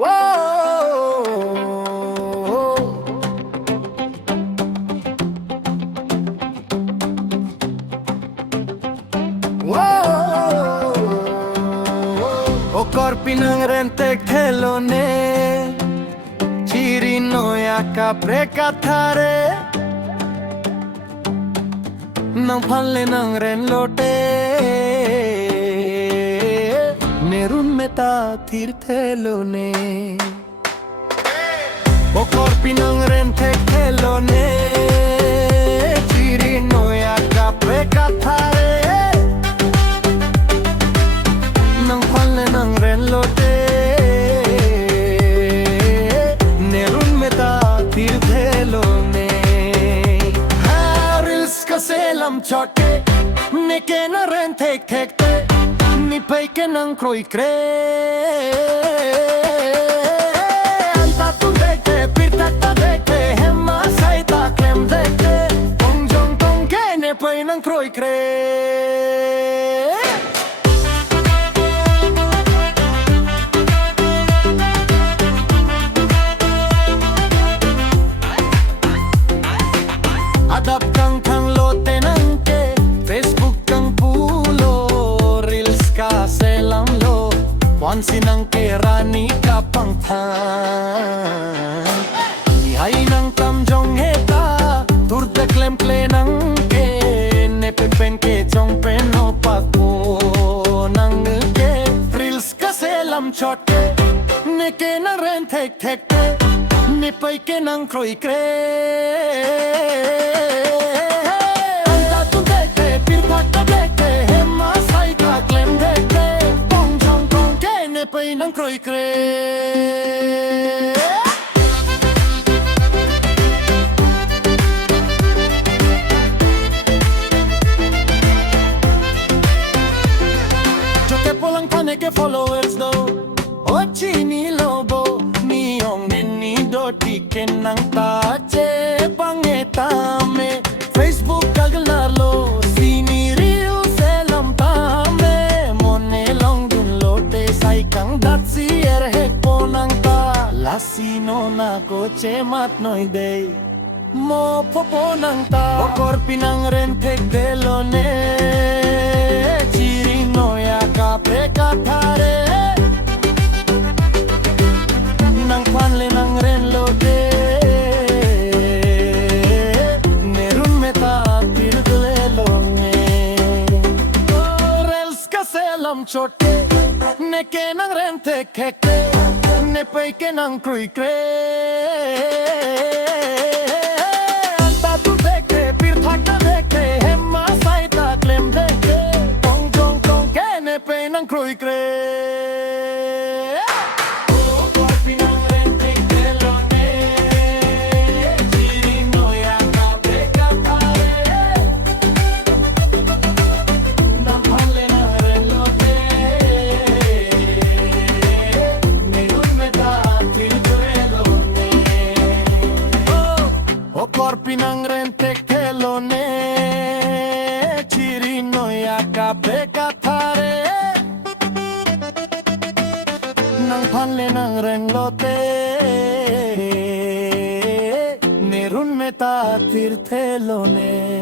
O corpi ng rente kelone Chirino ya kapre kathare Nang phalle nang ren lote Nerun meta tirthelone O corpi ng rente kelone Chirino ya kapre kathare Nang phalle nang ren lote Nerun meta tirthelone Harils kaselam chote Neke na ren tek tek te Ni peike nang kroi kre Anta tu dekte pirta ta dekte Hemma saita klem dekte Ong jong tong ke ne pei nang kroi kre Adap kang kang lote nang ke Facebook kang pulo Reels ka selam lo Wansi nang ke rani ka pang than Nihay nang tamjong heta Turda klem kle nang ke Ne pen ke chong pen no pako nang ke Reels ka selam chote Ne ke na ren thek thek te Ne pai ke nang kroi kre Nang kroi kre Chote polang pane ke followers do Ochi ni lobo Ni ong ni do tiken nang ta che pangetame Facebook kaglar lo Sini real selam tame Mone long dun lote sai kang dat si hek ponang ta Lasino na koche mat noi day Mo popo nang ta O korpi nang rentek delone Chirino ya kape kathare Nang panle nang ren lote Nerun meta tirgule longe Reels ka selam chote Neke nang rente kekte Ne peike nang krui kre Anta tu dekte pir thakta dekte Hemma saita klem dekte Tong jong tong ke ne pe nang krui kre Corpi nang rente kelone Chirino ya kape kathare Nang phanle nang ren lote Nerun meta tirthelone